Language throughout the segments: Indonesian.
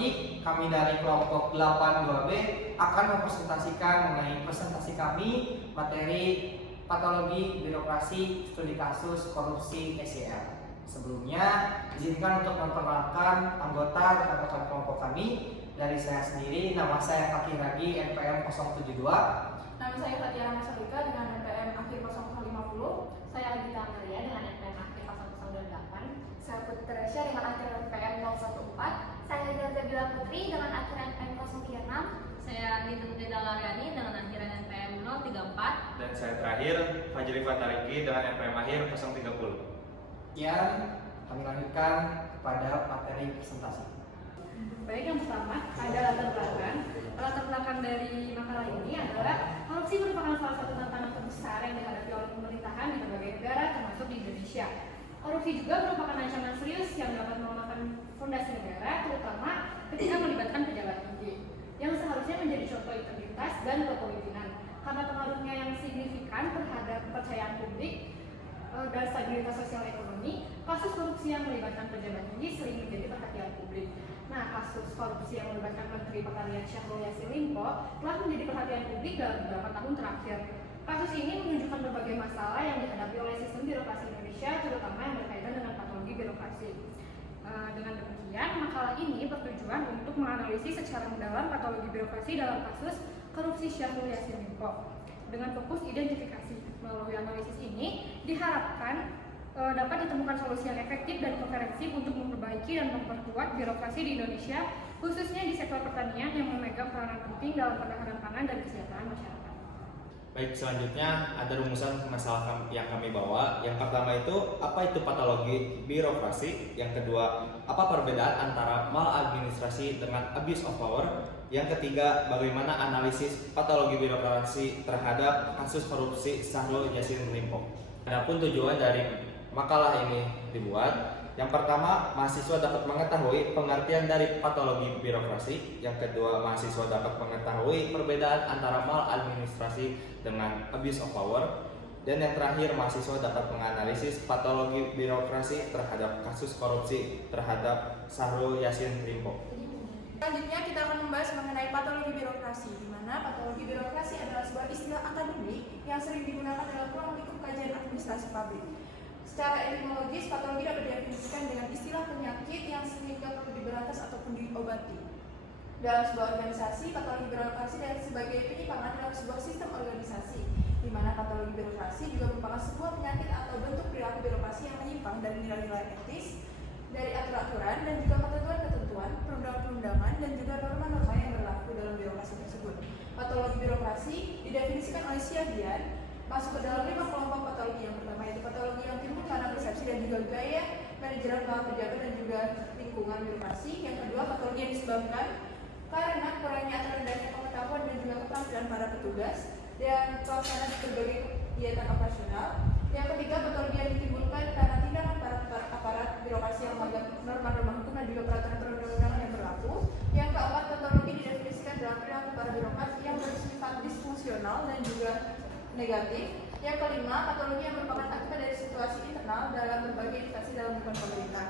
patologi, kami dari kelompok 82B akan mempresentasikan mengenai presentasi kami materi patologi birokrasi studi kasus korupsi SEL. Sebelumnya, izinkan untuk memperkenalkan anggota rekan-rekan kelompok kami. Dari saya sendiri, nama saya Fakih Ragi, NPM 072. Nama saya Fatia Masalika dengan NPM akhir 0050. Saya Agita Amalia dengan NPM akhir 0028. Saya Putri Teresya dengan akhir NPM 014. Saya Zaza Bila Putri dengan akhir NPM 036. Saya Anita Mutida Laryani dengan akhiran NPM 034. Dan saya terakhir, Fajri Fatariki dengan NPM akhir 030. Sekian, kami lanjutkan pada materi presentasi. Baik, yang pertama ada latar belakang. Latar belakang dari makalah ini adalah korupsi merupakan salah satu tantangan terbesar yang dihadapi oleh pemerintahan di berbagai negara, termasuk di Indonesia. Korupsi juga merupakan ancaman serius yang dapat melemahkan fondasi negara, terutama ketika melibatkan pejabat tinggi, yang seharusnya menjadi contoh integritas dan kepemimpinan. Karena pengaruhnya yang signifikan terhadap kepercayaan publik dan stabilitas sosial ekonomi, kasus korupsi yang melibatkan pejabat tinggi sering menjadi perhatian publik. Nah, kasus korupsi yang melibatkan Menteri Pertanian Syahrul Yassin Limpo telah menjadi perhatian publik dalam beberapa tahun terakhir. Kasus ini menunjukkan berbagai masalah yang dihadapi oleh sistem birokrasi Indonesia, terutama yang berkaitan dengan patologi birokrasi. Dengan demikian, makalah ini bertujuan untuk menganalisis secara mendalam patologi birokrasi dalam kasus korupsi Syahrul Yassin Limpo dengan fokus identifikasi. Melalui analisis ini diharapkan dapat ditemukan solusi yang efektif dan komprehensif untuk memperbaiki dan memperkuat birokrasi di Indonesia, khususnya di sektor pertanian yang memegang peranan penting dalam ketahanan pangan dan kesejahteraan masyarakat. Baik, selanjutnya ada rumusan masalah yang kami bawa. Yang pertama itu, apa itu patologi birokrasi? Yang kedua, apa perbedaan antara maladministrasi dengan abuse of power? Yang ketiga, bagaimana analisis patologi birokrasi terhadap kasus korupsi Syahrul Yassin Limpo? Adapun tujuan dari makalah ini dibuat, yang pertama, mahasiswa dapat mengetahui pengertian dari patologi birokrasi. Yang kedua, mahasiswa dapat mengetahui perbedaan antara maladministrasi dengan abuse of power. Dan yang terakhir, mahasiswa dapat menganalisis patologi birokrasi terhadap kasus korupsi terhadap Syahrul Yassin Limpo. Selanjutnya kita akan membahas mengenai patologi birokrasi, di mana patologi birokrasi adalah sebuah istilah akademik yang sering digunakan dalam ruang lingkup kajian administrasi publik. Secara etimologis, patologi dapat didefinisikan dengan istilah penyakit yang sehingga perlu diberantas ataupun diobati. Dalam sebuah organisasi, patologi birokrasi dan sebagai penyimpangan dalam sebuah sistem organisasi, di mana patologi birokrasi juga merupakan sebuah penyakit atau bentuk perilaku birokrasi yang menyimpang dari nilai-nilai etis, dari aturan-aturan dan juga ketentuan-ketentuan, perundang-perundangan dan juga norma-norma yang berlaku dalam birokrasi tersebut. Patologi birokrasi didefinisikan oleh Siagian masuk ke dalam 5 kelompok patologi. Yang pertama yaitu patologi yang timbul karena persepsi dan juga gaya manajemen para pejabat dan juga lingkungan birokrasi. Yang kedua, patologi yang disebabkan karena kurangnya atau rendahnya pengetahuan dan juga keterampilan para petugas dan pelaksanaan berbagai kegiatan operasional. Yang ketiga, patologi yang ditimbulkan karena tindakan para aparat birokrasi yang melanggar norma-norma hukum dan juga peraturan perundang-undangan yang berlaku. Yang keempat, patologi didefinisikan dalam perilaku para birokrat yang bersifat disfungsional dan juga negatif. Yang kelima, patologi yang merupakan akibat dari situasi internal dalam berbagai instansi dalam lingkungan pemerintah,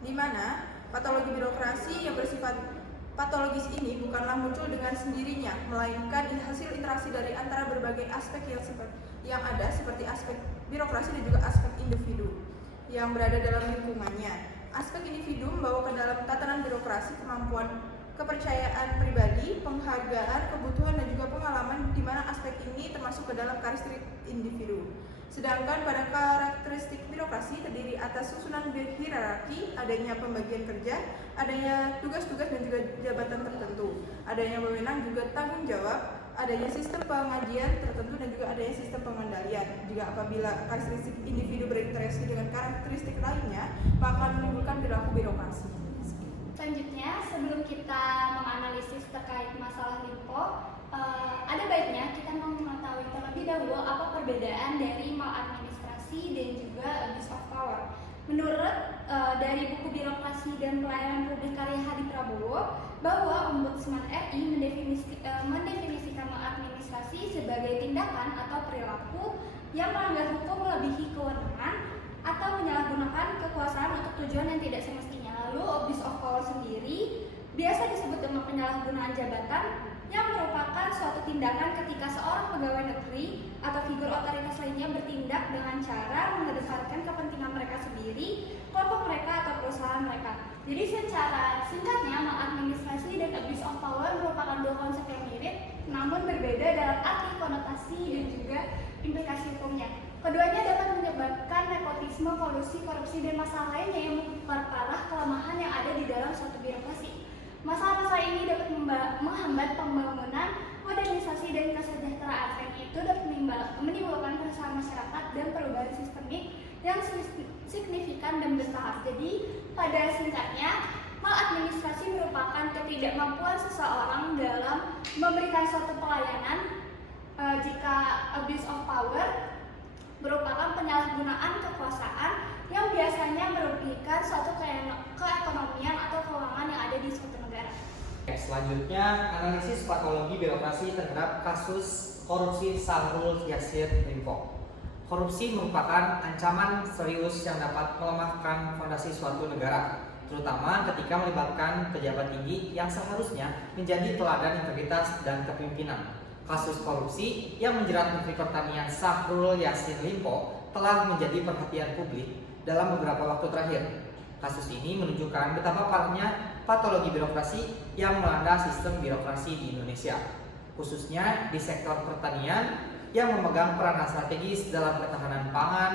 di mana patologi birokrasi yang bersifat patologis ini bukanlah muncul dengan sendirinya, melainkan hasil interaksi dari antara berbagai aspek yang ada seperti aspek birokrasi dan juga aspek individu yang berada dalam lingkungannya. Aspek individu membawa ke dalam tatanan birokrasi kemampuan kepercayaan pribadi, penghargaan, kebutuhan dan juga pengalaman, di mana aspek ini termasuk ke dalam karakteristik individu. Sedangkan pada karakteristik birokrasi terdiri atas susunan hierarki, adanya pembagian kerja, adanya tugas-tugas dan juga jabatan tertentu, adanya wewenang juga tanggung jawab, adanya sistem pengajian tertentu dan juga adanya sistem pengendalian. Jika apabila karakteristik individu berinteraksi dengan karakteristik lainnya, maka menimbulkan perilaku birokrasi. Selanjutnya, sebelum kita menganalisis terkait masalah Limpo, ada baiknya kita mengetahui terlebih dahulu apa perbedaan dari maladministrasi dan juga abuse of power. Menurut dari buku Birokrasi dan Pelayanan Publik karya Hadi Prabowo, bahwa Ombudsman RI mendefinisikan maladministrasi sebagai tindakan atau perilaku yang melanggar hukum melebihi kewenangan atau menyalahgunakan kekuasaan untuk tujuan yang tidak semestinya. Lalu abuse of power sendiri biasa disebut dengan penyalahgunaan jabatan, yang merupakan suatu tindakan ketika seorang pegawai negeri atau figur otoritas lainnya bertindak dengan cara mengedepankan kepentingan mereka sendiri, kelompok mereka atau perusahaan mereka. Jadi secara singkatnya, maladministrasi dan abuse of power merupakan dua konsep yang mirip, namun berbeda dalam arti, konotasi, dan juga implikasi hukumnya. Keduanya dapat menyebabkan nepotisme, kolusi, korupsi, dan masalah lainnya yang memperparah kelemahan yang ada di dalam suatu birokrasi. Masalah-masalah ini dapat menghambat pembangunan, modernisasi, dan kesejahteraan. Selain itu dapat menimbulkan keresahan masyarakat dan perubahan sistemik yang signifikan dan bertahap. Jadi pada singkatnya, maladministrasi merupakan ketidakmampuan seseorang dalam memberikan suatu pelayanan. Jika abuse of power merupakan penyalahgunaan kekuasaan yang biasanya merugikan suatu keekonomian atau keuangan yang ada di suatu negara. Selanjutnya, analisis patologi birokrasi terhadap kasus korupsi Syahrul Yassin Limpo. Korupsi merupakan ancaman serius yang dapat melemahkan fondasi suatu negara, terutama ketika melibatkan pejabat tinggi yang seharusnya menjadi teladan integritas dan kepemimpinan. Kasus korupsi yang menjerat Menteri Pertanian Syahrul Yassin Limpo telah menjadi perhatian publik dalam beberapa waktu terakhir. Kasus ini menunjukkan betapa parahnya patologi birokrasi yang melanda sistem birokrasi di Indonesia, khususnya di sektor pertanian yang memegang peranan strategis dalam ketahanan pangan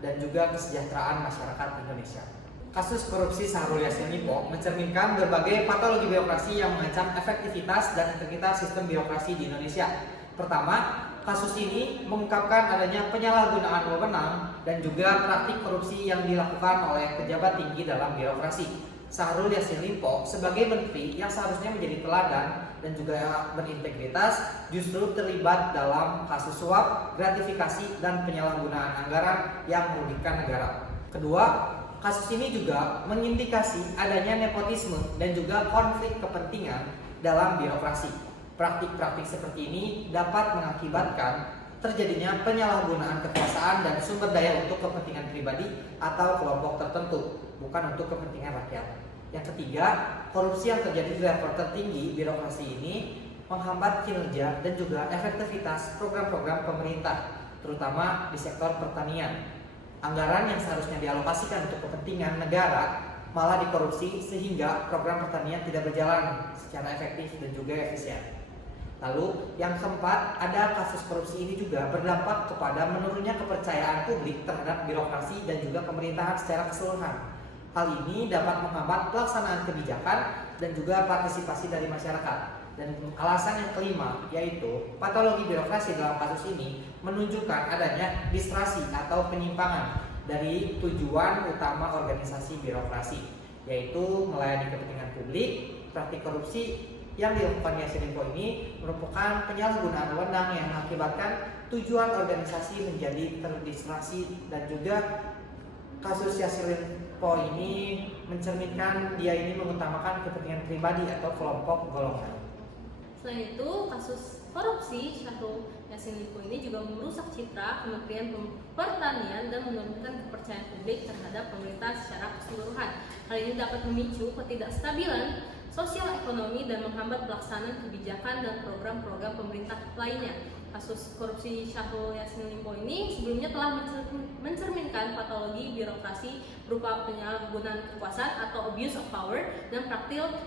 dan juga kesejahteraan masyarakat Indonesia. Kasus korupsi Syahrul Yassin Limpo mencerminkan berbagai patologi birokrasi yang mengancam efektivitas dan integritas sistem birokrasi di Indonesia. Pertama, kasus ini mengungkapkan adanya penyalahgunaan wewenang dan juga praktik korupsi yang dilakukan oleh pejabat tinggi dalam birokrasi. Syahrul Yassin Limpo sebagai menteri yang seharusnya menjadi teladan dan juga berintegritas justru terlibat dalam kasus suap, gratifikasi, dan penyalahgunaan anggaran yang merugikan negara. Kedua, kasus ini juga mengindikasi adanya nepotisme dan juga konflik kepentingan dalam birokrasi. Praktik-praktik seperti ini dapat mengakibatkan terjadinya penyalahgunaan kekuasaan dan sumber daya untuk kepentingan pribadi atau kelompok tertentu, bukan untuk kepentingan rakyat. Yang ketiga, korupsi yang terjadi di level tertinggi birokrasi ini menghambat kinerja dan juga efektivitas program-program pemerintah, terutama di sektor pertanian. Anggaran yang seharusnya dialokasikan untuk kepentingan negara malah dikorupsi sehingga program pertanian tidak berjalan secara efektif dan juga efisien. Lalu yang keempat, ada kasus korupsi ini juga berdampak kepada menurunnya kepercayaan publik terhadap birokrasi dan juga pemerintahan secara keseluruhan. Hal ini dapat menghambat pelaksanaan kebijakan dan juga partisipasi dari masyarakat. Dan alasan yang kelima, yaitu patologi birokrasi dalam kasus ini menunjukkan adanya distrasi atau penyimpangan dari tujuan utama organisasi birokrasi, yaitu melayani kepentingan publik. Praktik korupsi yang dilakukan Yassin Limpo ini merupakan penyalahgunaan wewenang yang mengakibatkan tujuan organisasi menjadi terdistraksi, dan juga kasus Yassin Limpo ini mencerminkan dia ini mengutamakan kepentingan pribadi atau kelompok golongan. Selain itu, kasus korupsi Syahrul Yassin Limpo ini juga merusak citra Kementerian Pertanian dan menurunkan kepercayaan publik terhadap pemerintah secara keseluruhan. Hal ini dapat memicu ketidakstabilan sosial ekonomi dan menghambat pelaksanaan kebijakan dan program-program pemerintah lainnya. Kasus korupsi Syahrul Yassin Limpo ini sebelumnya telah mencerminkan patologi birokrasi berupa penyalahgunaan kekuasaan atau abuse of power dan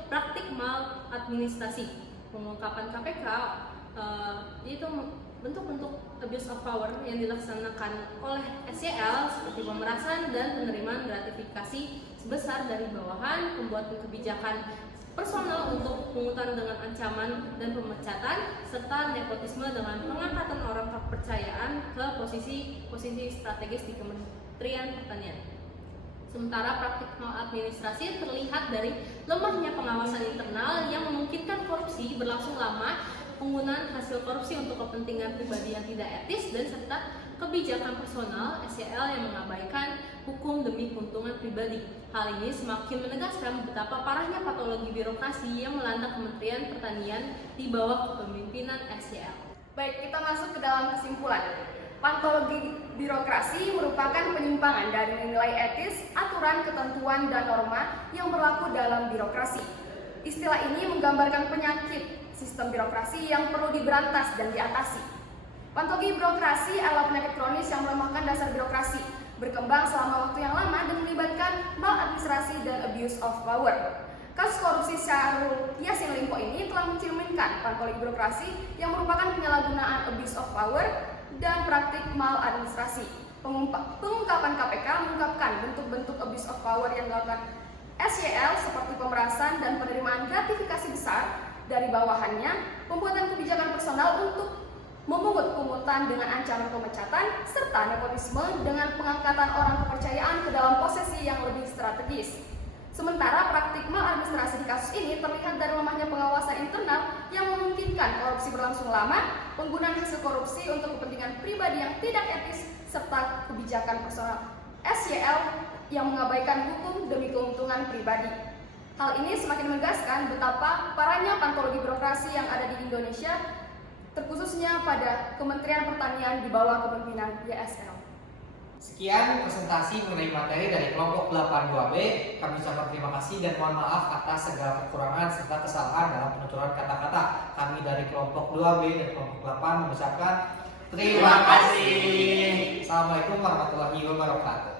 praktik maladministrasi. Pengungkapan KPK itu bentuk-bentuk abuse of power yang dilaksanakan oleh SYL seperti pemerasan dan penerimaan gratifikasi sebesar dari bawahan, pembuatan kebijakan personal untuk pungutan dengan ancaman dan pemecatan, serta nepotisme dengan pengangkatan orang kepercayaan ke posisi strategis di Kementerian Pertanian. Sementara praktik maladministrasi terlihat dari lemahnya pengawasan internal yang memungkinkan korupsi berlangsung lama, penggunaan hasil korupsi untuk kepentingan pribadi yang tidak etis, dan serta kebijakan personal SYL yang mengabaikan hukum demi keuntungan pribadi. Hal ini semakin menegaskan betapa parahnya patologi birokrasi yang melanda Kementerian Pertanian di bawah kepemimpinan SYL. Baik, kita masuk ke dalam kesimpulan. Patologi birokrasi merupakan penyimpangan dari nilai etis, aturan, ketentuan, dan norma yang berlaku dalam birokrasi. Istilah ini menggambarkan penyakit sistem birokrasi yang perlu diberantas dan diatasi. Patologi birokrasi adalah penyakit kronis yang melemahkan dasar birokrasi, berkembang selama waktu yang lama dan melibatkan maladministrasi dan abuse of power. Kasus korupsi Syahrul Yassin Limpo ini telah mencerminkan patologi birokrasi yang merupakan penyalahgunaan abuse of power dan praktik maladministrasi. Pengungkapan KPK mengungkapkan bentuk-bentuk abuse of power yang dilakukan SYL seperti pemerasan dan penerimaan gratifikasi besar dari bawahannya, pembuatan kebijakan personal untuk memungut pungutan dengan ancaman pemecatan, serta nepotisme dengan pengangkatan orang kepercayaan ke dalam posisi yang lebih strategis. Sementara praktik maladministrasi di kasus ini terlihat dari lemahnya pengawasan internal yang memungkinkan korupsi berlangsung lama, penggunaan hasil korupsi untuk kepentingan pribadi yang tidak etis, serta kebijakan personal SYL yang mengabaikan hukum demi keuntungan pribadi. Hal ini semakin menegaskan betapa parahnya patologi birokrasi yang ada di Indonesia, terkhususnya pada Kementerian Pertanian di bawah kepemimpinan YSL. Sekian presentasi mengenai materi dari kelompok 82B. Kami ucapkan terima kasih dan mohon maaf atas segala kekurangan serta kesalahan dalam penuturan kata-kata. Kami dari kelompok 2B dan kelompok 8 mengucapkan terima kasih. Assalamualaikum warahmatullahi wabarakatuh.